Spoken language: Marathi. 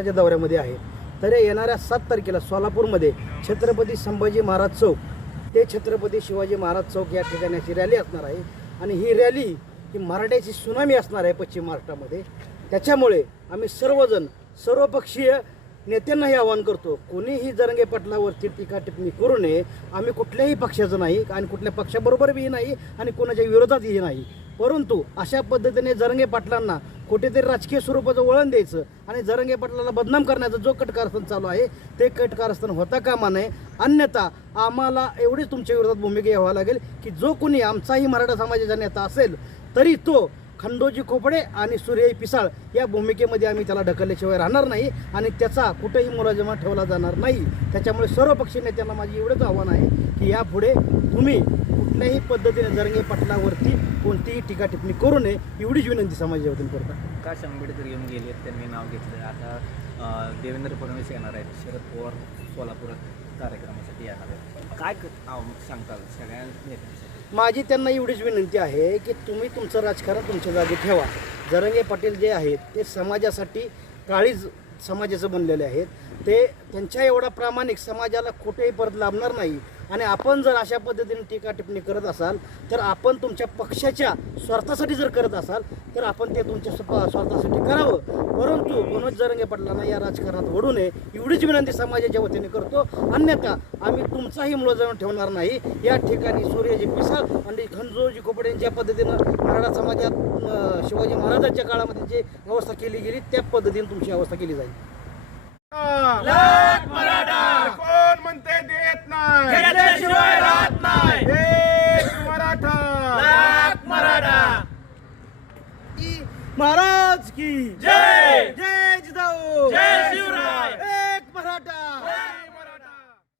महाराष्ट्राच्या दौऱ्यामध्ये आहे. तर येणाऱ्या सात तारखेला सोलापूरमध्ये छत्रपती संभाजी महाराज चौक ते छत्रपती शिवाजी महाराज चौक या ठिकाणी अशी रॅली असणार आहे. आणि ही रॅली ही मराठ्याची सुनामी असणार आहे पश्चिम महाराष्ट्रामध्ये. त्याच्यामुळे आम्ही सर्वजण सर्वपक्षीय नेत्यांनाही आवाहन करतो कोणीही जरंगे पटलावरती टीका टिप्पणी करू नये. आम्ही कुठल्याही पक्षाचं नाही आणि कुठल्या पक्षाबरोबरही नाही आणि कोणाच्या विरोधातही नाही. परंतु अशा पद्धतीने जरंगे पाटलांना कुठेतरी राजकीय स्वरूपाचं वळण द्यायचं आणि जरंगे पाटलाला बदनाम करण्याचा जो कटकारस्थान चालू आहे ते कटकारस्थान होता कामा नये. अन्यथा आम्हाला एवढीच तुमच्या विरोधात भूमिका घ्यावा लागेल की जो कोणी आमचाही मराठा समाजाचा नेता असेल तरी तो खंडोजी खोपडे आणि सूर्यई पिसाळ या भूमिकेमध्ये आम्ही त्याला ढकलल्याशिवाय राहणार नाही आणि त्याचा कुठेही मुलाजमा ठेवला जाणार नाही. त्याच्यामुळे सर्व पक्षी नेत्यांना माझी एवढंच आव्हान आहे की यापुढे तुम्ही कुठल्याही पद्धतीने जरंगे पाटलावरती कोणतीही टीका टिप्पणी करू नये एवढीच विनंती समाजाच्या वतीने करता. प्रकाश आंबेडकर येऊन गेले त्यांनी नाव घेतलं. आता देवेंद्र फडणवीस येणार आहेत शरद पवार सोलापुरात कार्यक्रमासाठी येणार आहेत. काय सांगताल सगळ्या नेत्यांसाठी? माझी त्यांना एवढीच विनंती आहे की तुम्ही तुमचं राजकारण तुमच्या जागी ठेवा. जरंगे पाटील जे आहेत ते समाजासाठी काळीज समाजाचं बनलेले आहेत. ते त्यांच्या एवढा प्रामाणिक समाजाला कुठेही परत लाभणार नाही. आणि आपण जर अशा पद्धतीने टीका टिप्पणी करत असाल तर आपण तुमच्या पक्षाच्या स्वार्थासाठी जर करत असाल तर आपण ते तुमच्या स्वार्थासाठी करावं. परंतु मनोज जरंगे पाटलांना या राजकारणात ओढू नये. एवढीच विनंती समाजाच्या वतीने करतो. अन्यथा आम्ही तुमचाही मुळजण ठेवणार नाही. या ठिकाणी सूर्यजी पिसाळ आणि खंजोजी खोपडे ज्या पद्धतीनं मराठा समाजात शिवाजी महाराजांच्या काळामध्ये जी अवस्था केली गेली त्या पद्धतीने तुमची अवस्था केली जाईल. महाराज की जय! जय! जिजाऊ! जय शिवराय!